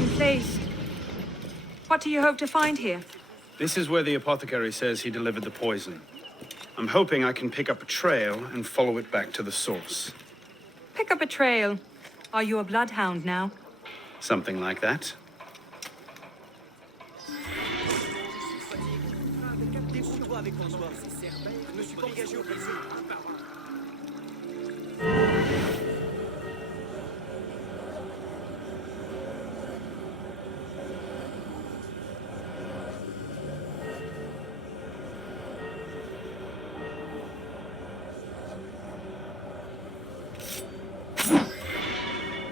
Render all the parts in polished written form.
charming place. What do you hope to find here? This is where the apothecary says he delivered the poison. I'm hoping I can pick up a trail and follow it back to the source. Pick up a trail. Are you a bloodhound now? Something like that.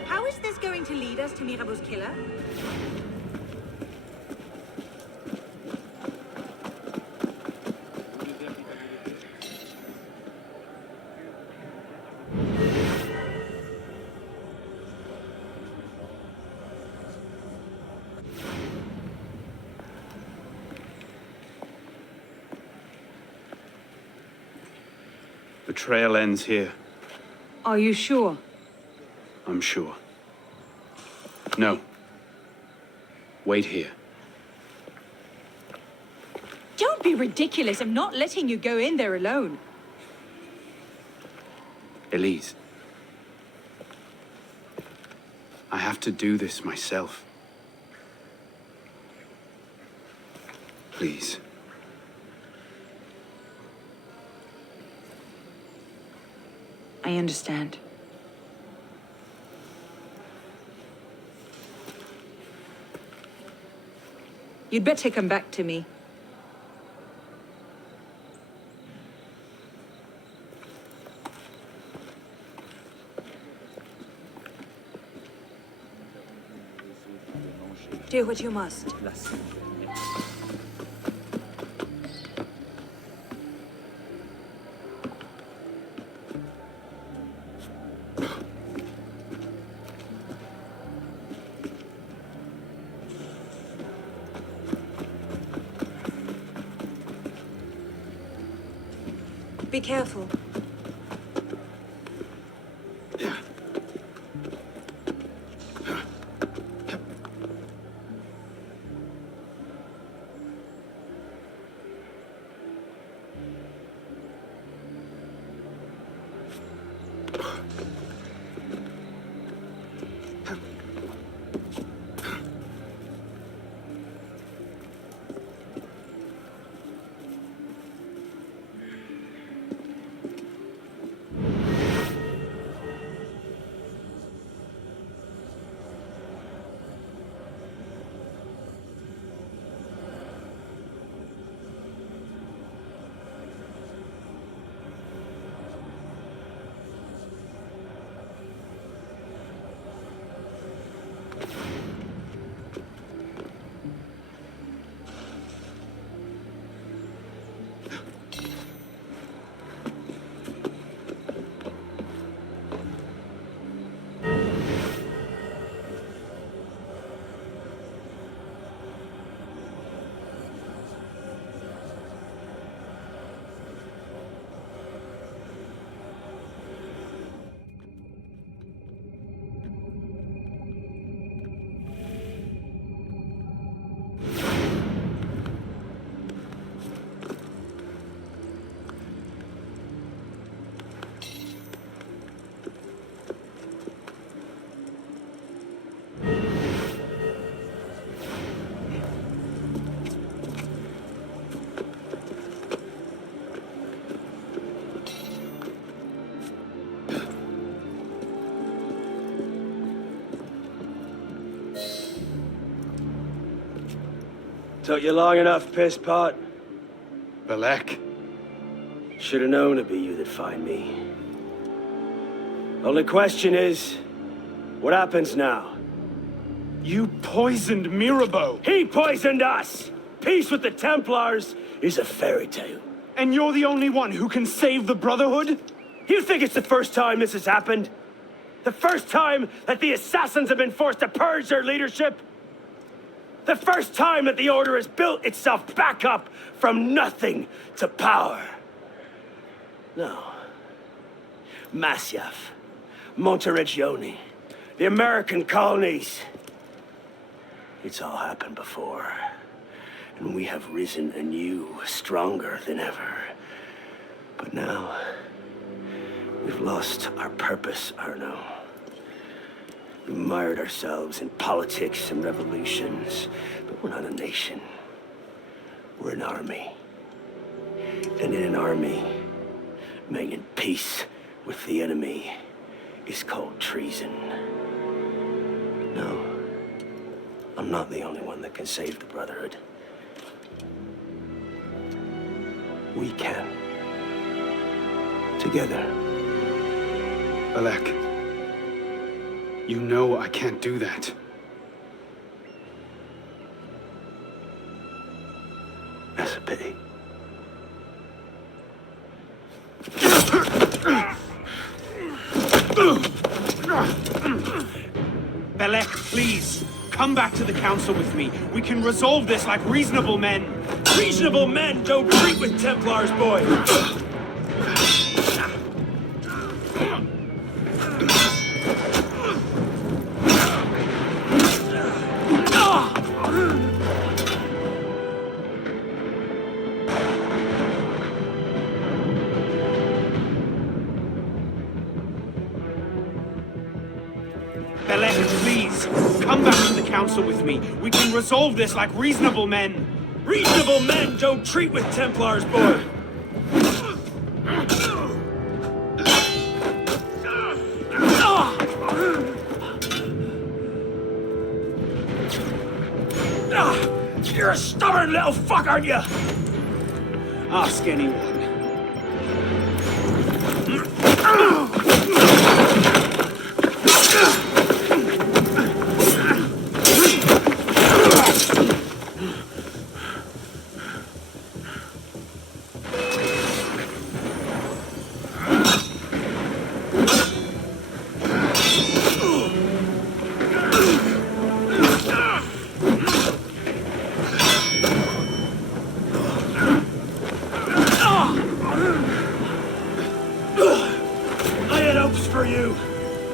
How is this going to lead us to Mirabeau's killer? The trail ends here. Are you sure? I'm sure. No. Wait here. Don't be ridiculous. I'm not letting you go in there alone. Elise. I have to do this myself. Please. I understand. You'd better come back to me. Do what you must. Be careful. Took you long enough, piss pot. Belek. Should have known it'd be you that'd find me. Only question is, what happens now? You poisoned Mirabeau! He poisoned us! Peace with the Templars is a fairy tale. And you're the only one who can save the Brotherhood? You think it's the first time this has happened? The first time that the Assassins have been forced to purge their leadership? The first time that the Order has built itself back up from nothing to power? No. Masyaf, Monteriggioni, the American colonies. It's all happened before. And we have risen anew, stronger than ever. But now, we've lost our purpose, Arno. We mired ourselves in politics and revolutions, but we're not a nation. We're an army. And in an army, making peace with the enemy is called treason. No, I'm not the only one that can save the Brotherhood. We can. Together. Belek, you know I can't do that. That's a pity. Belek, please, come back to the council with me. We can resolve this like reasonable men. Reasonable men don't treat with Templars, boy! Belek, please, come back to the council with me. We can resolve this like reasonable men. Reasonable men don't treat with Templars, boy! You're a stubborn little fuck, aren't you? Ask anyone.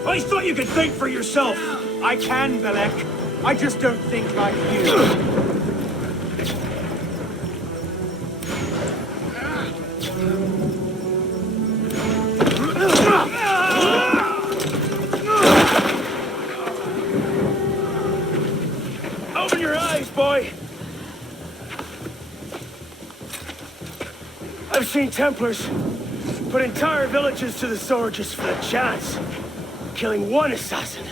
I thought you could think for yourself. I can, Belek. I just don't think like you. Open your eyes, boy. I've seen Templars put entire villages to the sword just for the chance. Killing one assassin.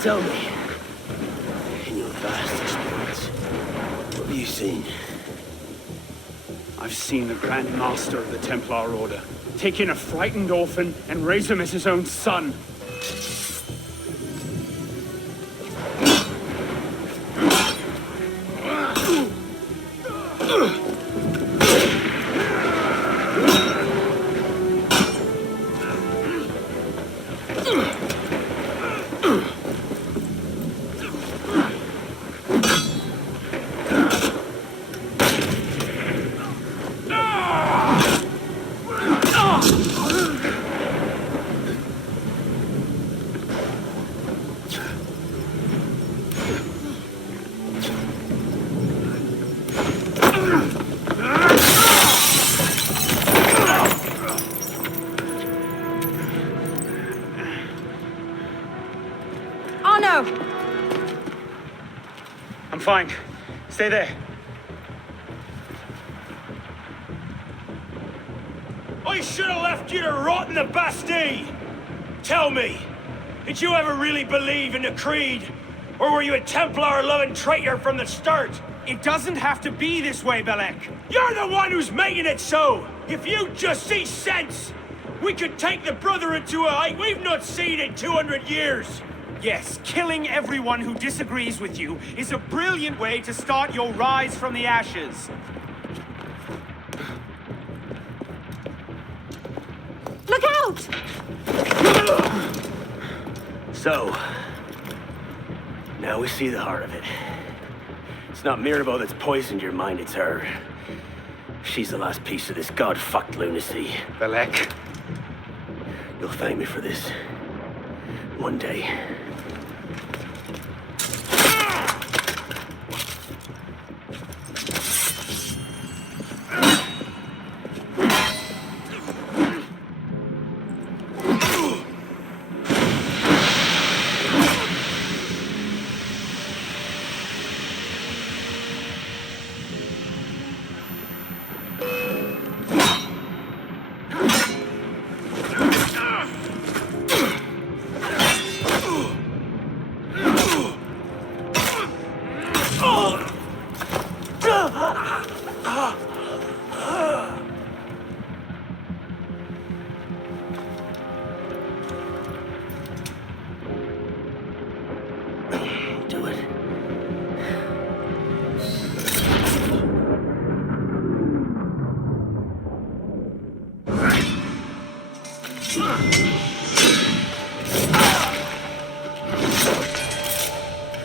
Tell me, in your vast experience, what have you seen? I've seen the Grand Master of the Templar Order take in a frightened orphan and raise him as his own son. I'm fine. Stay there. I should have left you to rot in the Bastille! Tell me, did you ever really believe in the Creed? Or were you a Templar-loving traitor from the start? It doesn't have to be this way, Belek. You're the one who's making it so! If you just see sense, we could take the Brotherhood to a height we've not seen in 200 years! Yes, killing everyone who disagrees with you is a brilliant way to start your rise from the ashes. Look out! So, now we see the heart of it. It's not Mirabeau that's poisoned your mind, it's her. She's the last piece of this god-fucked lunacy. Belek. You'll thank me for this. One day.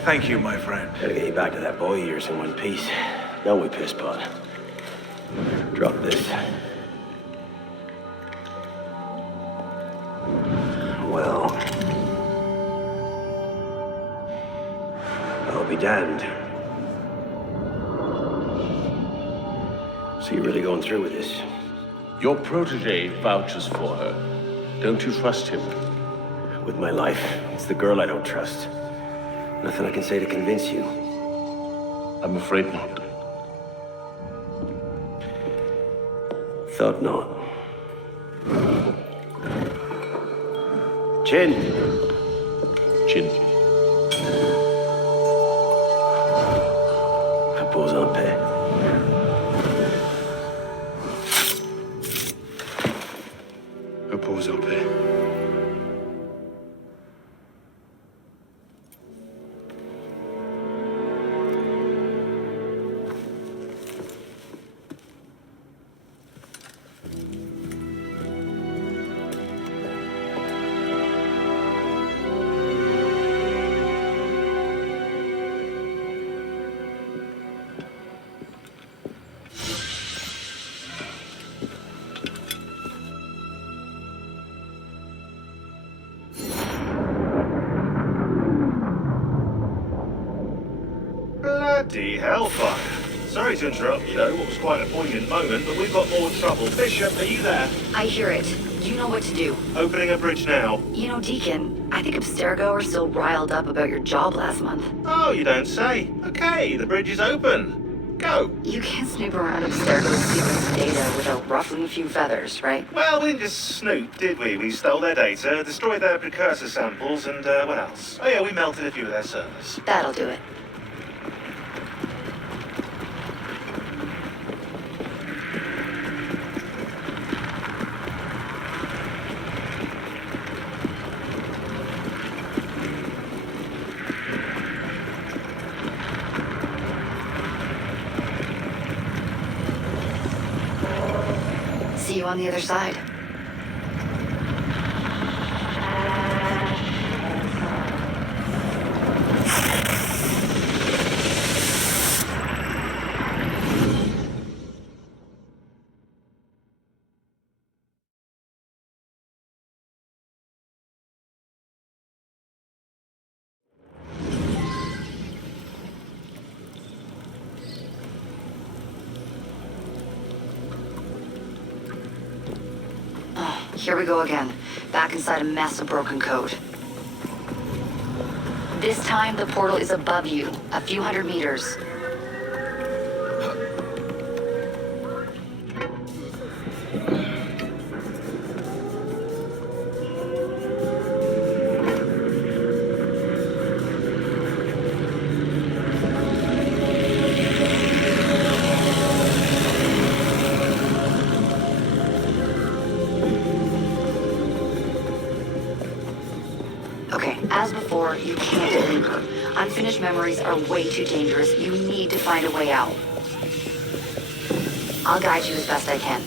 Thank you, my friend. Gotta get you back to that boy of yours in one piece. Don't we, pisspot? Drop this. Well... I'll be damned. So you're really going through with this? Your protege vouches for her. Don't you trust him? With my life. It's the girl I don't trust. Nothing I can say to convince you. I'm afraid not. Thought not. Chin. Chin. Repose en paix. Repose en paix. Bloody hellfire. Sorry to interrupt, what was quite a poignant moment, but we've got more trouble. Bishop, are you there? I hear it. You know what to do. Opening a bridge now. You know, Deacon, I think Abstergo are still riled up about your job last month. Oh, you don't say. Okay, the bridge is open. Go. You can't snoop around Abstergo's secret data without ruffling a few feathers, right? Well, we didn't just snoop, did we? We stole their data, destroyed their precursor samples, and what else? Oh yeah, we melted a few of their servers. That'll do it. See you on the other side. Here we go again, back inside a mess of broken code. This time, the portal is above you, a few hundred meters. Okay, as before, you can't linger. Unfinished memories are way too dangerous. You need to find a way out. I'll guide you as best I can.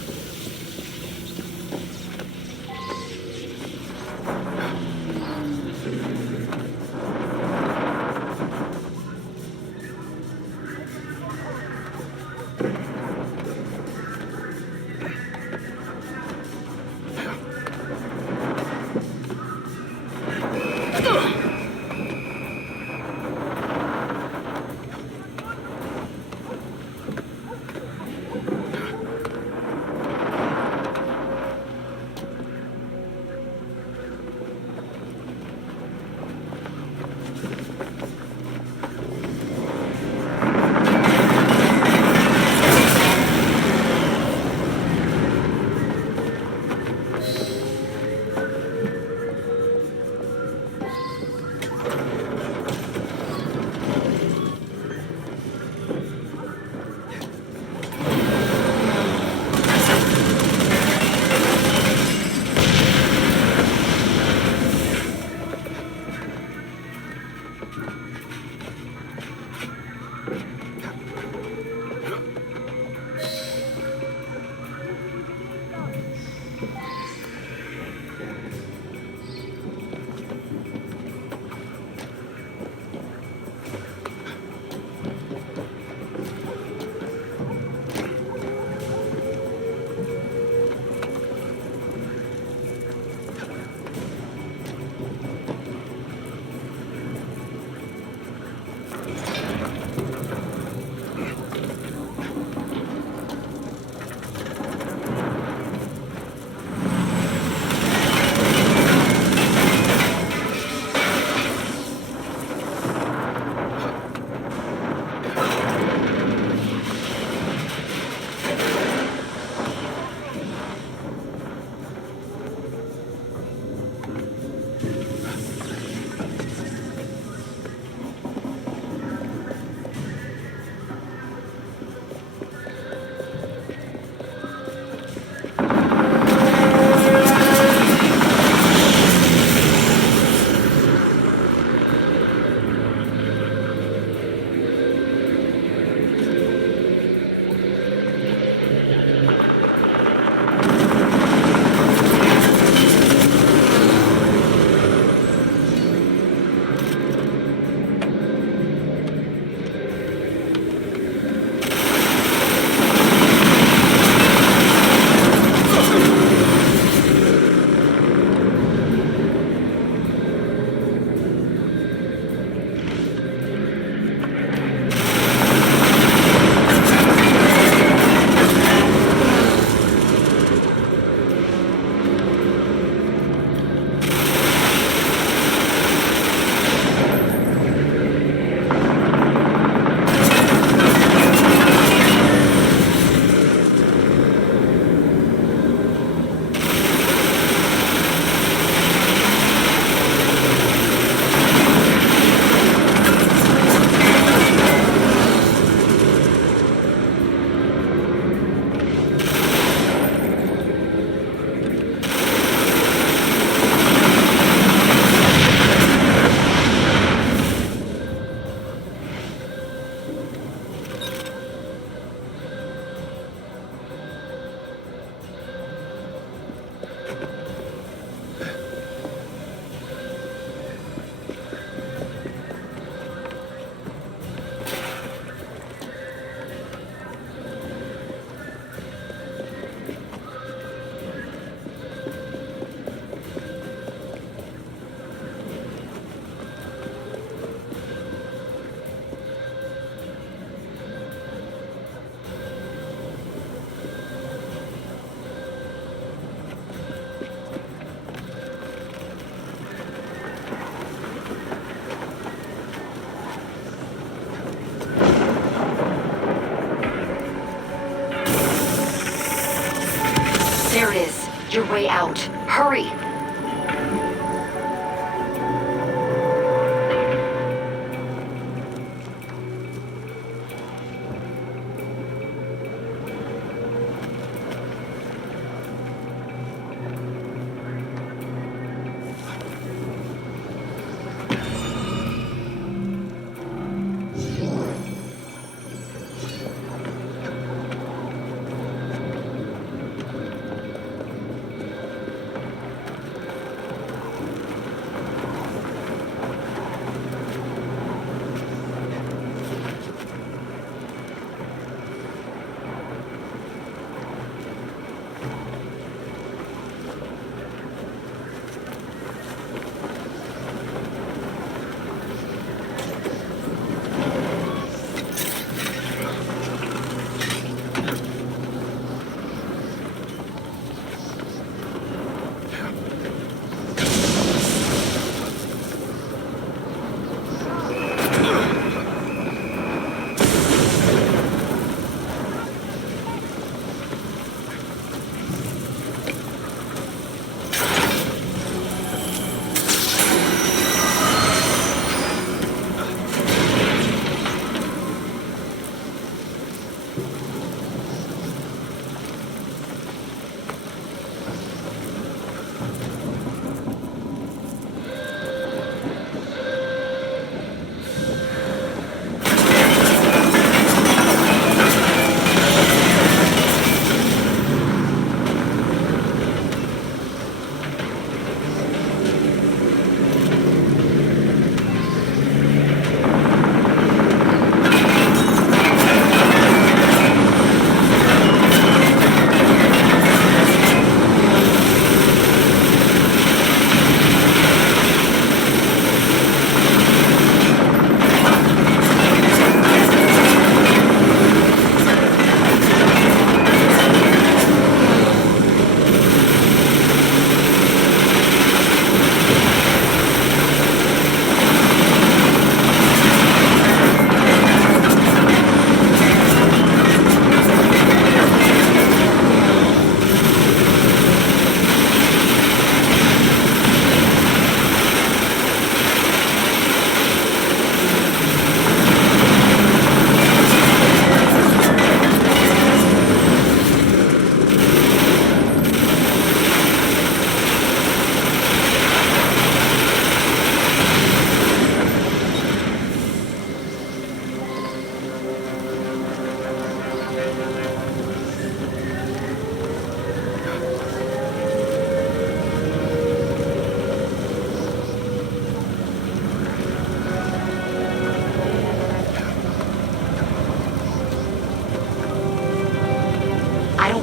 your way out. Hurry!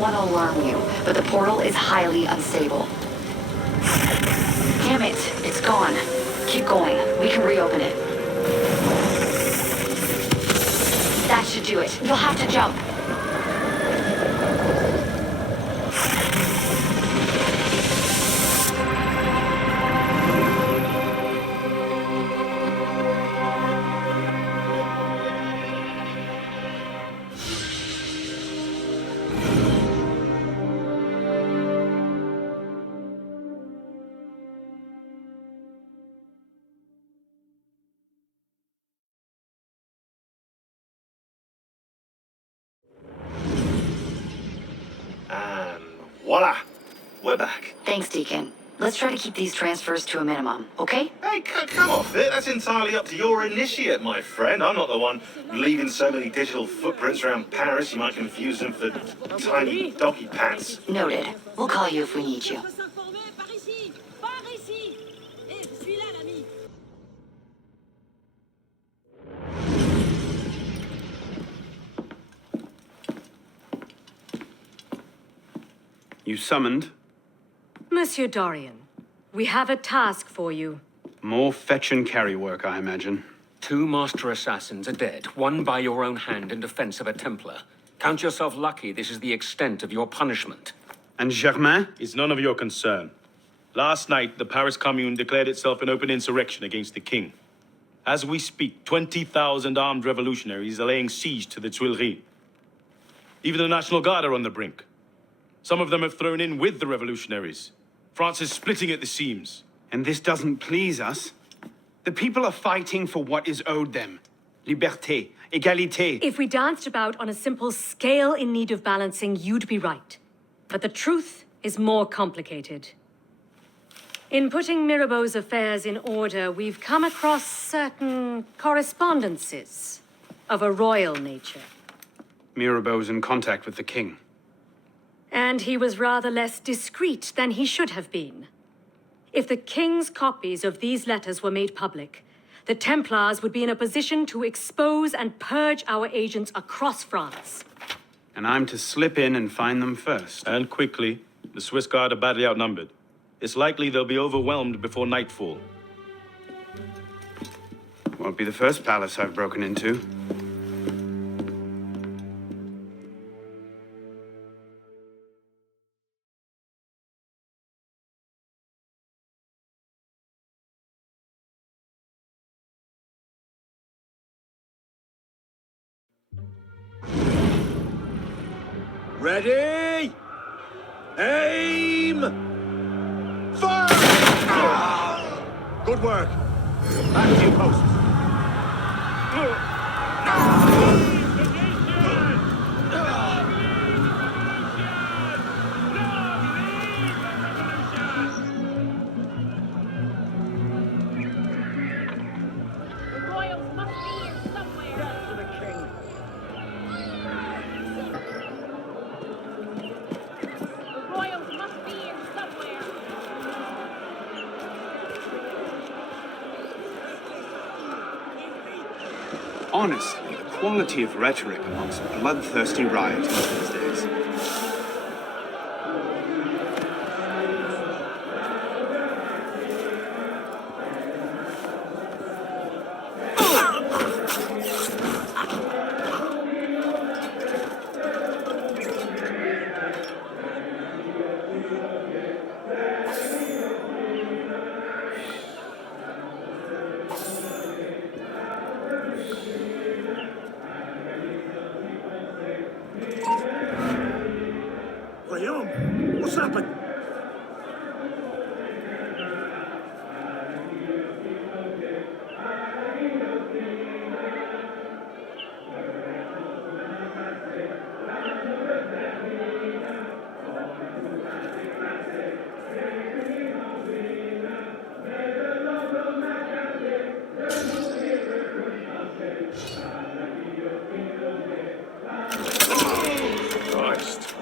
Alarm you, but the portal is highly unstable. Damn it, it's gone. Keep going. We can reopen it. That should do it. You'll have to jump. And voila! We're back. Thanks, Deacon. Let's try to keep these transfers to a minimum, okay? Hey, come off it. That's entirely up to your initiate, my friend. I'm not the one leaving so many digital footprints around Paris you might confuse them for tiny doggy pants. Noted. We'll call you if we need you. You summoned? Monsieur Dorian, we have a task for you. More fetch and carry work, I imagine. 2 master assassins are dead, one by your own hand in defense of a Templar. Count yourself lucky this is the extent of your punishment. And Germain? It's none of your concern. Last night, the Paris Commune declared itself an open insurrection against the king. As we speak, 20,000 armed revolutionaries are laying siege to the Tuileries. Even the National Guard are on the brink. Some of them have thrown in with the revolutionaries. France is splitting at the seams. And this doesn't please us. The people are fighting for what is owed them. Liberté, égalité. If we danced about on a simple scale in need of balancing, you'd be right. But the truth is more complicated. In putting Mirabeau's affairs in order, we've come across certain correspondences of a royal nature. Mirabeau's in contact with the king. And he was rather less discreet than he should have been. If the king's copies of these letters were made public, the Templars would be in a position to expose and purge our agents across France. And I'm to slip in and find them first. And quickly. The Swiss Guard are badly outnumbered. It's likely they'll be overwhelmed before nightfall. Won't be the first palace I've broken into. Ready? Aim! Fire! Good work. Back to your posts. Honestly, the quality of rhetoric amongst bloodthirsty rioters these days. Guillaume, what's happened? Christ.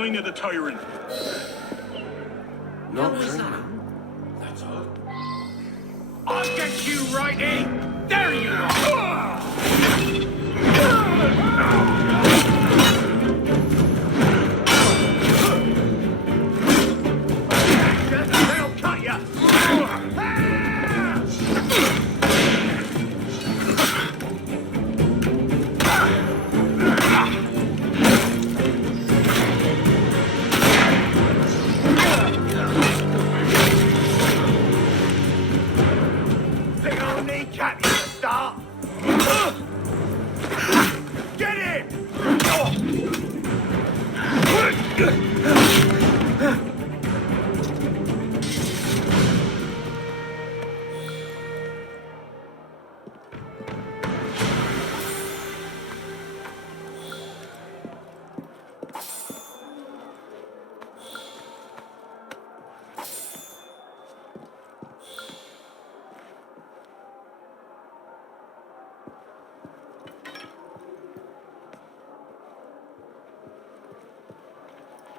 sign of the tyrant? Not very much. That's all. I'll get you right in! There you are! They'll cut ya! Big old kneecap, you to start! Get in!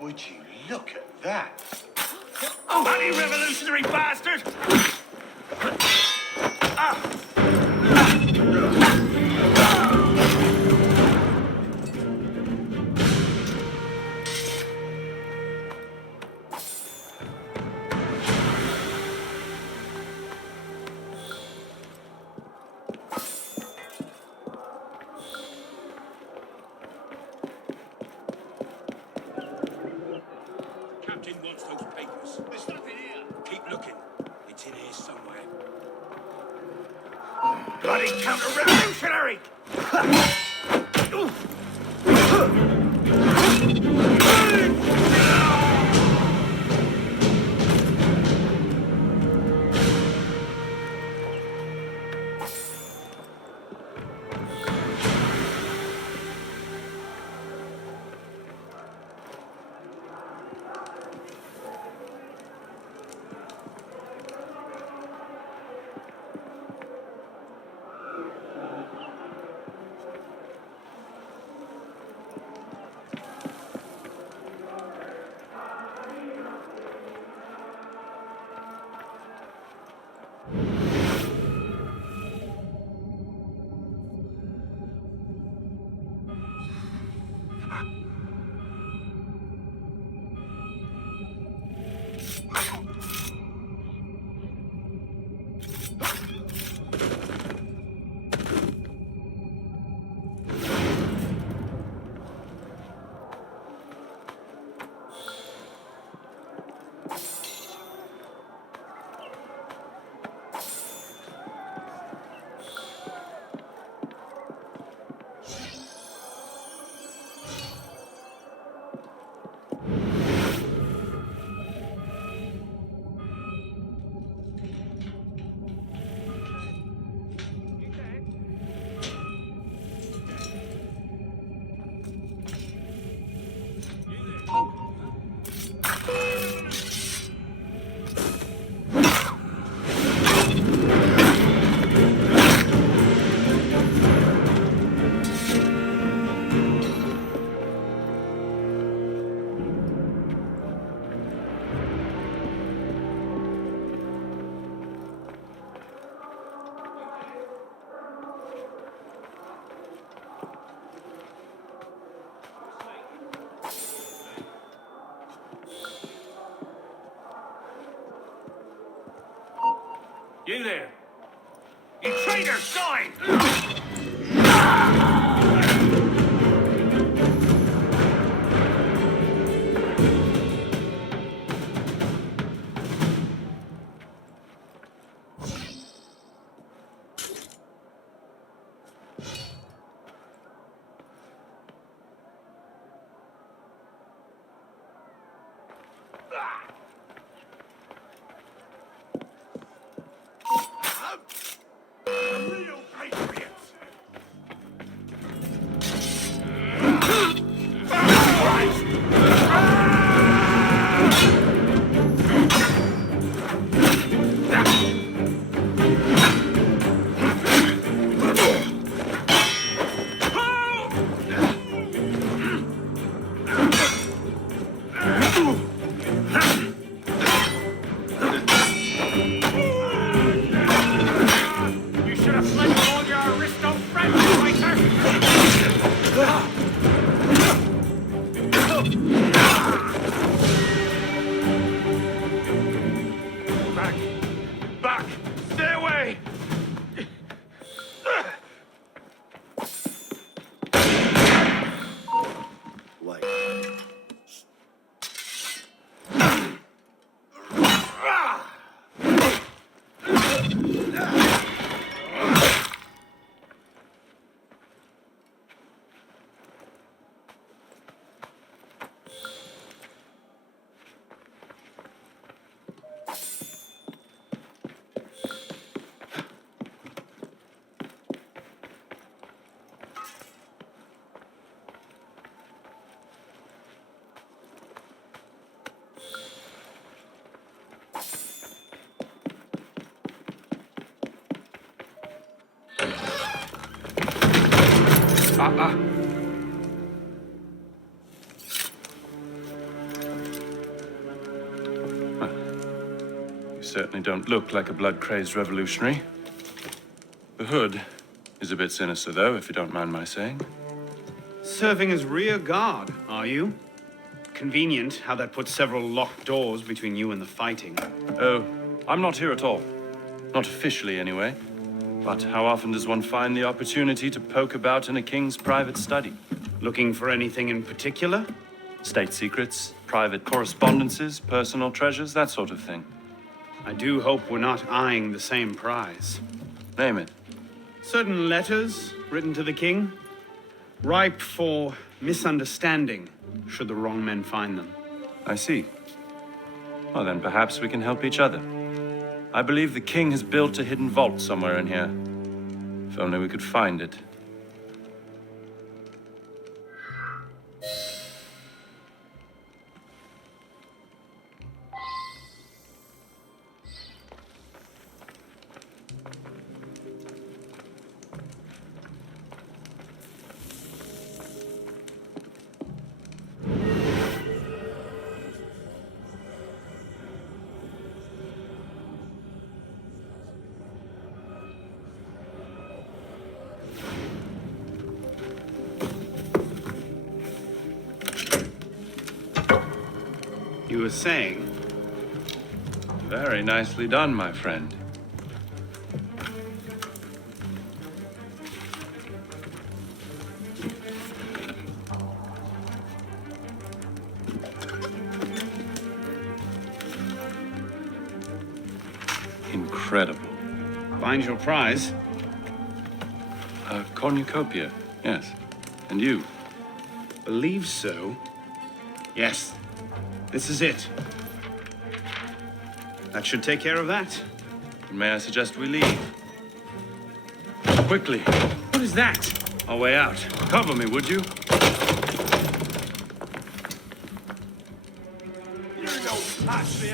Would you look at that? Oh, bloody revolutionary bastard! Captain wants those papers. There's nothing here. Keep looking. It's in here somewhere. Bloody counter-revolutionary! You there! You traitor, sign! Real patriots! You should have fled with all your aristo friends, fighter! Back! Back! Stay away! Wait. You certainly don't look like a blood-crazed revolutionary. The hood is a bit sinister, though, if you don't mind my saying. Serving as rear guard, are you? Convenient how that puts several locked doors between you and the fighting. Oh, I'm not here at all. Not officially, anyway. But how often does one find the opportunity to poke about in a king's private study? Looking for anything in particular? State secrets, private correspondences, personal treasures, that sort of thing. I do hope we're not eyeing the same prize. Name it. Certain letters written to the king, ripe for misunderstanding, should the wrong men find them. I see. Well, then perhaps we can help each other. I believe the king has built a hidden vault somewhere in here. If only we could find it. You were saying? Very nicely done, my friend. Incredible. Find your prize? A cornucopia, yes. And you? Believe so. Yes. This is it. That should take care of that. May I suggest we leave? Quickly. What is that? Our way out. Cover me, would you? You don't touch me!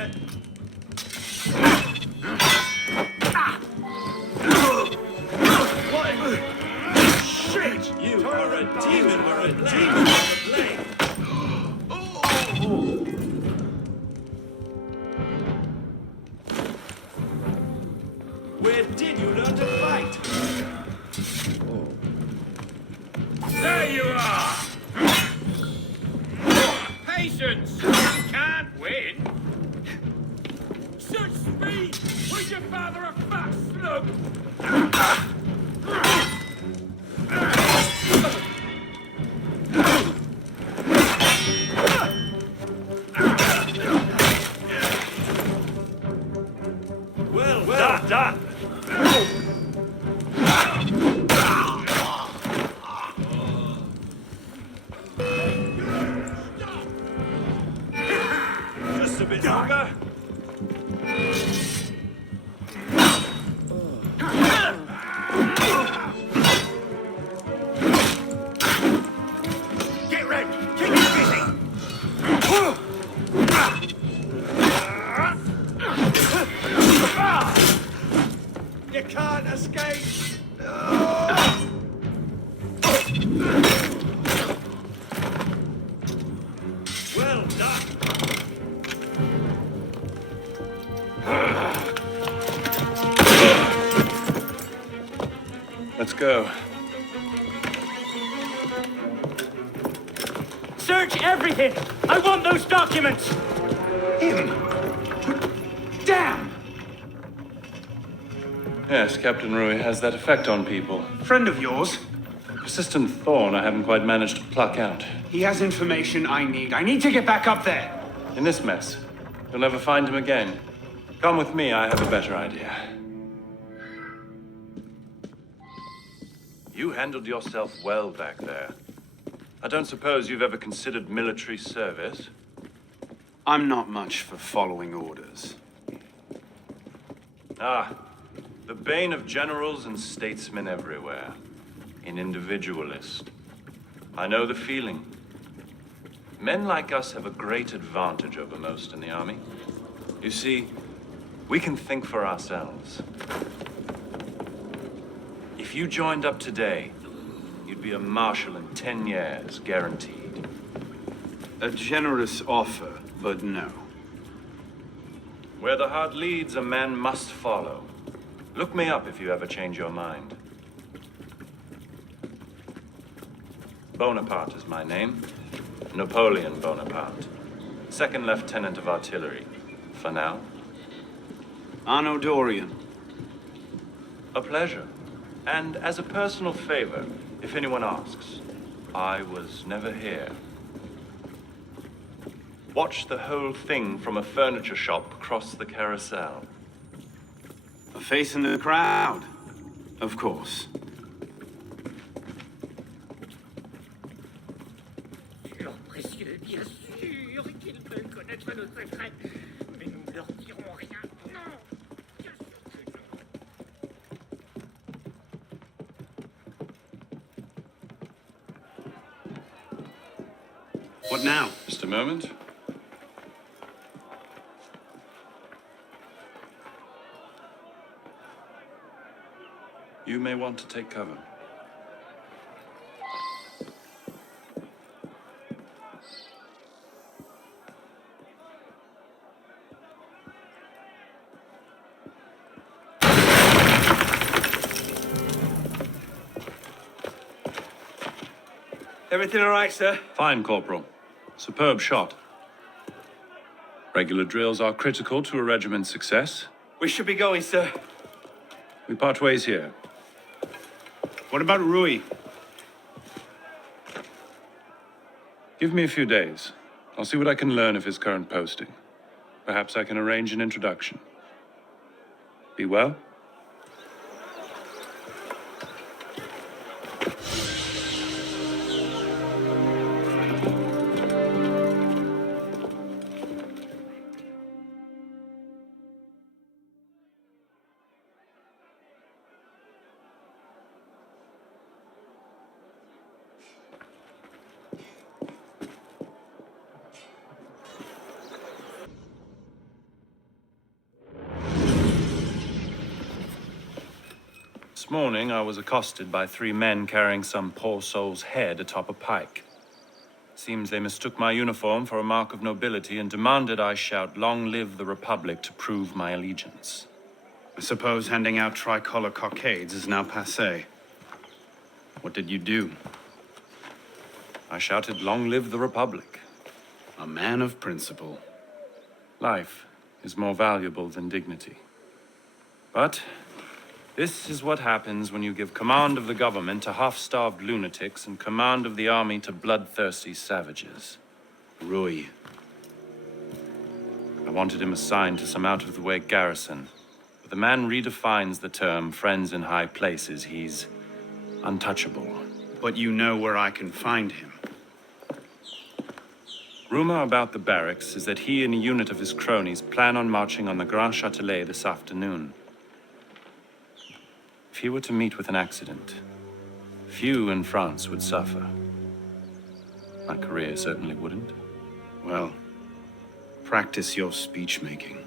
Shit! You are a demon! We're a demon! Where did you learn to fight? There you are! Patience! You can't win! Such speed! Was your father a fat slug? Well done! Just a bit longer. Get ready! Keep it busy! You can't escape! Well done! go. Search everything! I want those documents! Him! Damn! Yes, Captain Rui has that effect on people. Friend of yours? Persistent thorn I haven't quite managed to pluck out. He has information I need. I need to get back up there. In this mess, you'll never find him again. Come with me, I have a better idea. You handled yourself well back there. I don't suppose you've ever considered military service? I'm not much for following orders. Ah, the bane of generals and statesmen everywhere. An individualist. I know the feeling. Men like us have a great advantage over most in the army. You see, we can think for ourselves. If you joined up today, you'd be a marshal in 10 years, guaranteed. A generous offer, but no. Where the heart leads, a man must follow. Look me up if you ever change your mind. Bonaparte is my name. Napoleon Bonaparte. Second Lieutenant of Artillery. For now. Arno Dorian. A pleasure. And as a personal favor, if anyone asks, I was never here. Watch the whole thing from a furniture shop across the carousel. A face in the crowd. Of course. What now? Just a moment. You may want to take cover. Everything all right, sir? Fine, Corporal. Superb shot. Regular drills are critical to a regiment's success. We should be going, sir. We part ways here. What about Rui? Give me a few days. I'll see what I can learn of his current posting. Perhaps I can arrange an introduction. Be well. This morning, I was accosted by 3 men carrying some poor soul's head atop a pike. Seems they mistook my uniform for a mark of nobility and demanded I shout, "Long live the Republic," to prove my allegiance. I suppose handing out tricolor cockades is now passé. What did you do? I shouted, "Long live the Republic." A man of principle. Life is more valuable than dignity. But this is what happens when you give command of the government to half-starved lunatics and command of the army to bloodthirsty savages. Rui. I wanted him assigned to some out-of-the-way garrison. But the man redefines the term friends in high places. He's untouchable. But you know where I can find him. Rumor about the barracks is that he and a unit of his cronies plan on marching on the Grand Châtelet this afternoon. If he were to meet with an accident, few in France would suffer. My career certainly wouldn't. Well, practice your speech-making.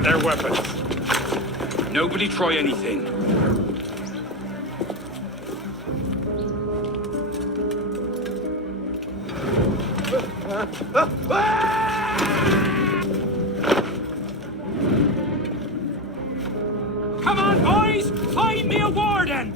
Get their weapons. Nobody try anything. Come on, boys! Find me a warden!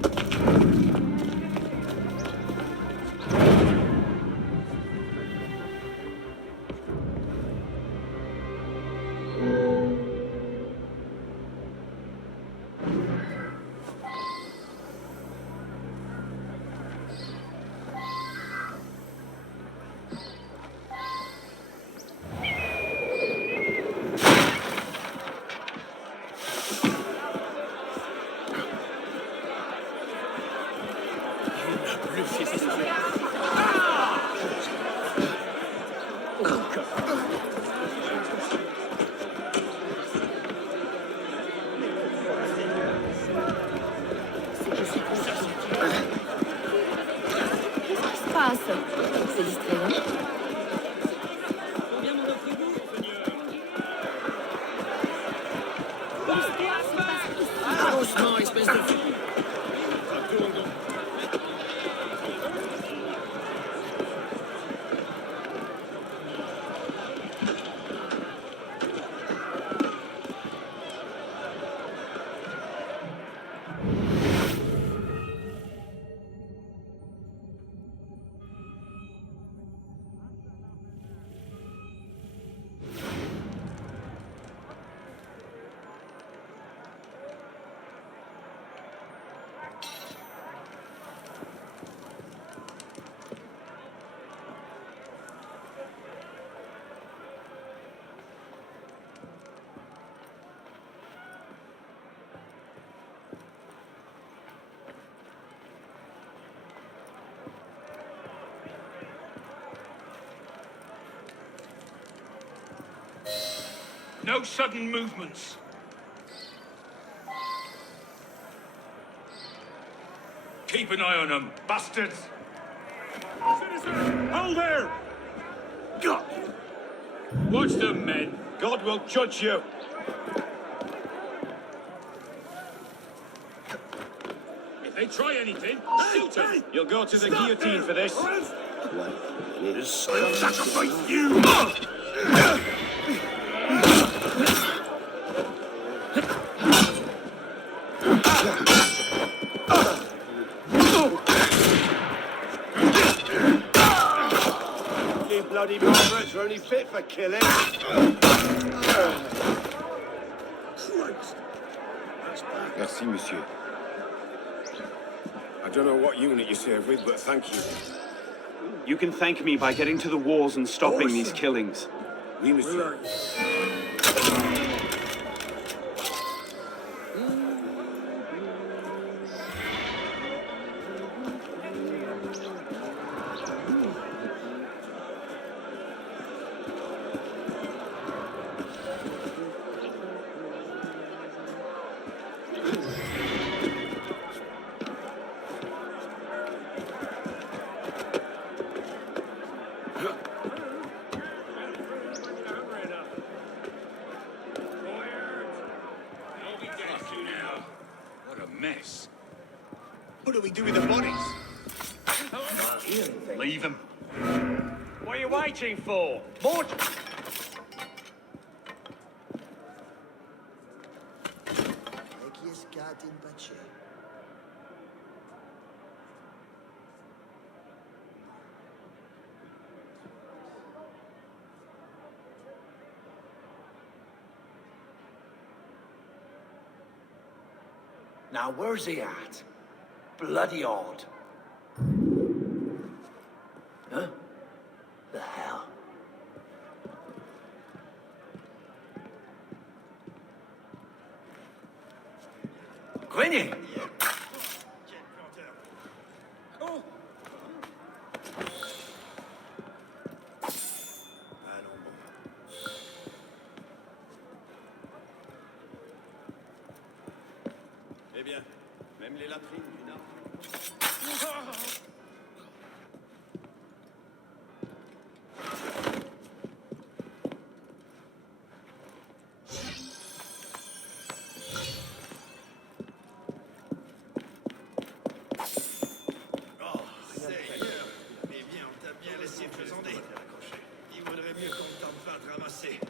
C'est distrayant. Doucement, espèce de... No sudden movements. Keep an eye on them, bastards! Citizen! Hold there! God! Watch them, men. God will judge you. If they try anything, shoot them! You'll go to the guillotine for this. I'll sacrifice you! Bloody Roberts are only fit for killing. Merci, monsieur. I don't know what unit you serve with, but thank you. You can thank me by getting to the walls and stopping these killings. Oui, monsieur. What a mess. What do we do with the bodies? Leave them. What are you waiting for? More... Now, where's he at? Bloody odd. Huh? The hell? Quinny! Eh bien, même les latrines du Nord. mieux quand t'as pas de ramasser.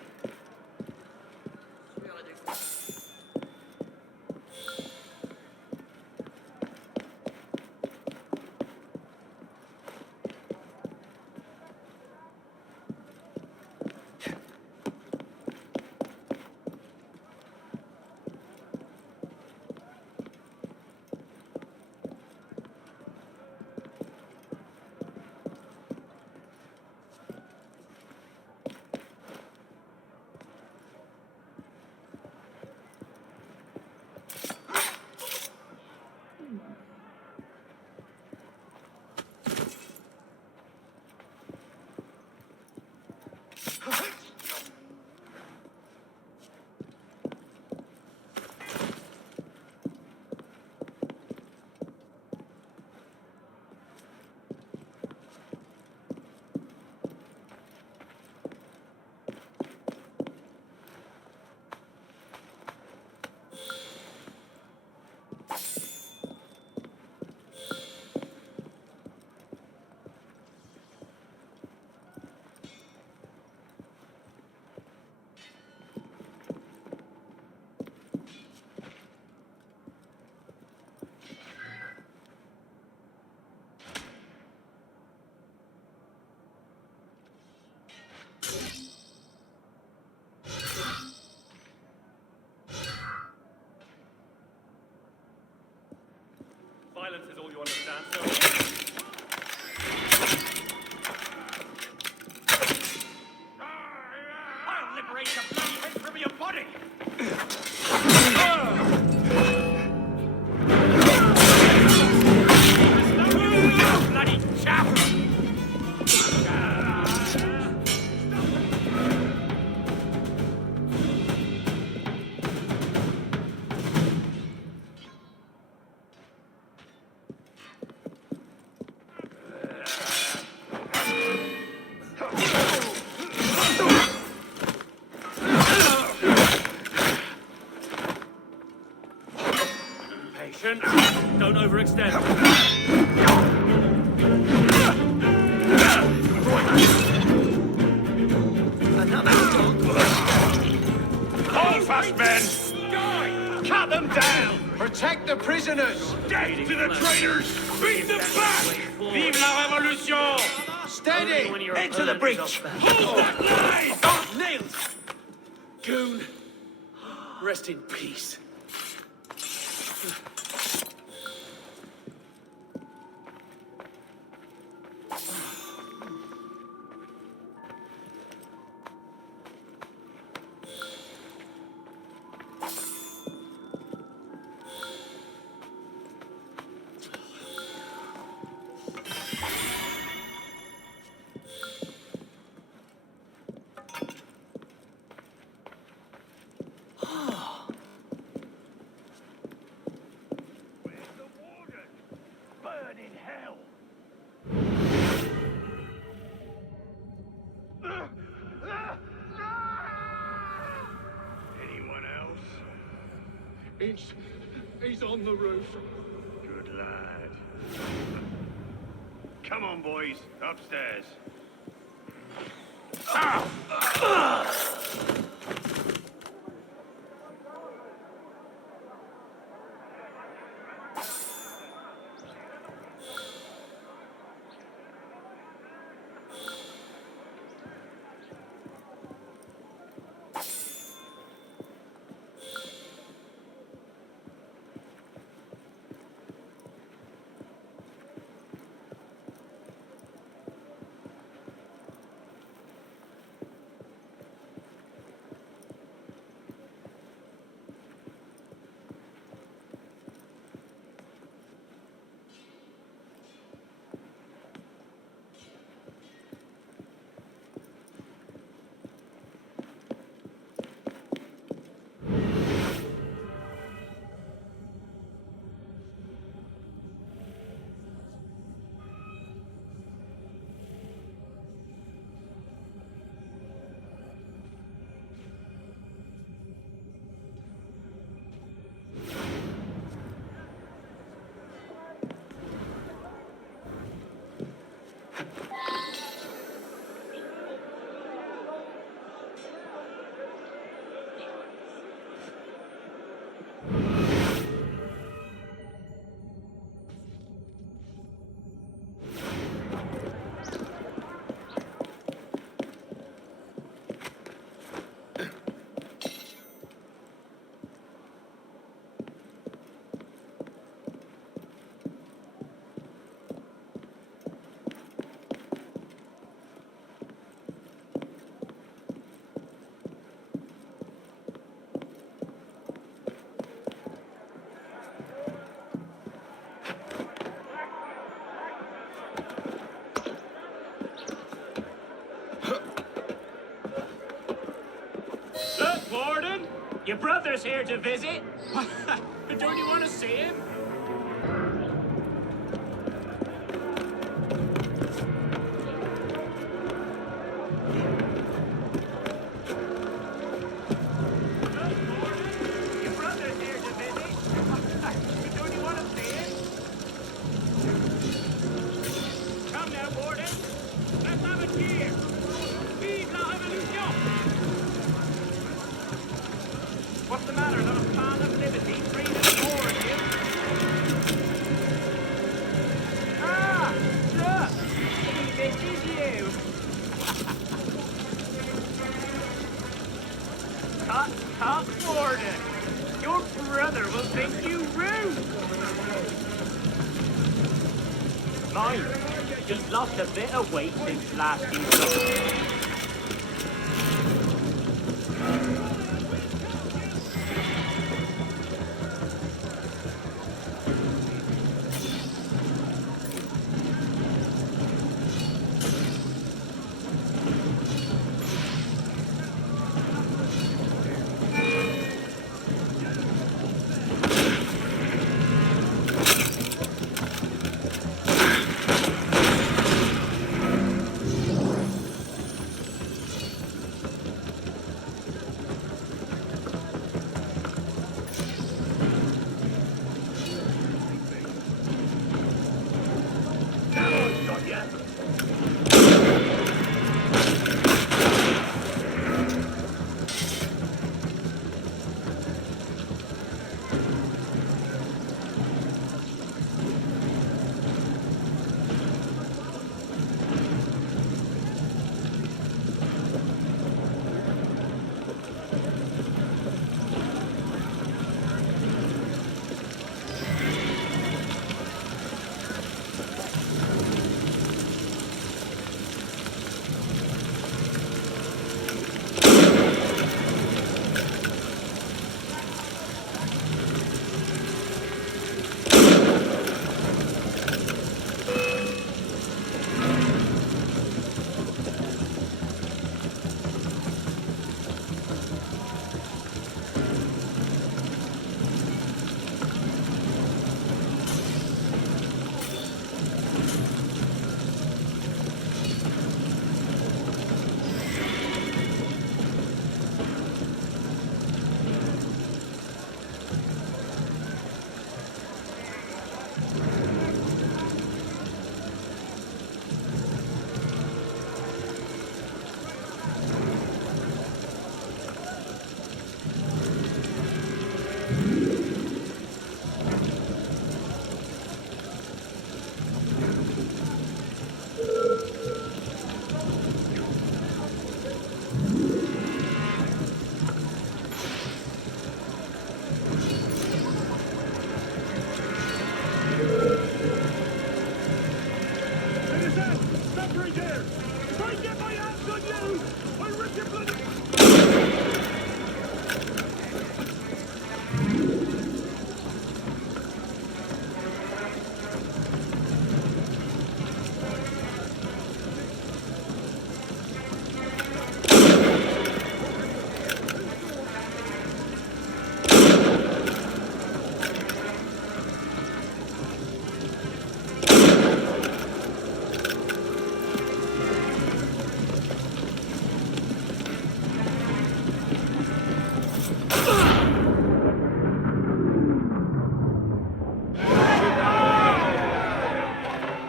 Violence is all you understand, so... I'll liberate the bloody head from your body! Bloody chap! Patient. Don't overextend. Hold fast, men! Cut them down! Protect the prisoners! Death to the traitors! Beat them back! Vive la Révolution! Steady! Into the breach! Hold that line! Oh, nailed! Goon, rest in peace. He's on the roof. Good lad. Come on, boys. Upstairs. Your brother's here to visit. Don't you want to see him? Your brother's here to visit. Don't you want to see him? Come now, Warden. Let's have a cheer. Vive la Révolution! What's the matter? Not a fan of liberty, freedom, origin? Ah, look! This is you. Tut, Warden. Your brother will think you rude. Mind, he's lost a bit of weight since last you saw him.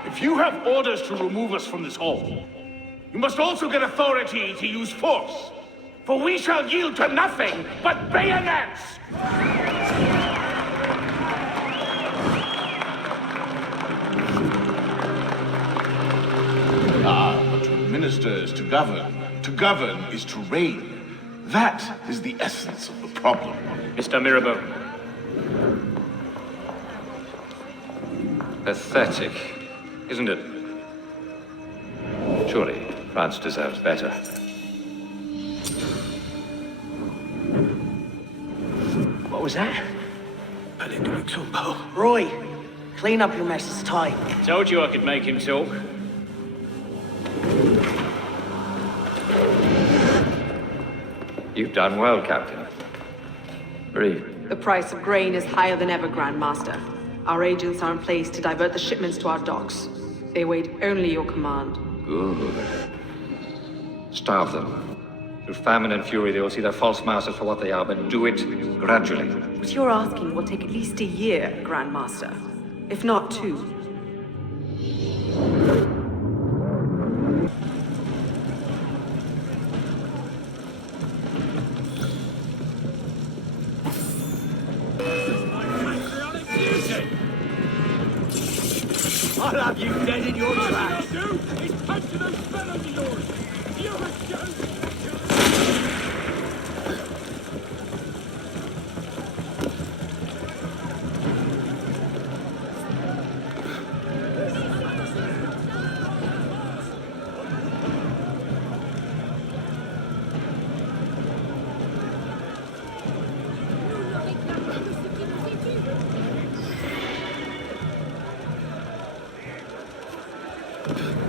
If you have orders to remove us from this hall, you must also get authority to use force. For we shall yield to nothing but bayonets! Ah, but to administer is to govern. To govern is to reign. That is the essence of the problem. Mr. Mirabeau. Pathetic, isn't it? Surely France deserves better. What was that? I didn't do it, Tumbo. Roy, clean up your mess. It's time. Told you I could make him talk. You've done well, Captain. Read. The price of grain is higher than ever, Grand Master. Our agents are in place to divert the shipments to our docks. They await only your command. Good. Starve them. Through famine and fury, they will see their false masters for what they are, but do it gradually. What you're asking will take at least a year, Grand Master. If not 2. I'll have you dead in your tracks. It's time to those fellows of yours! You have Go!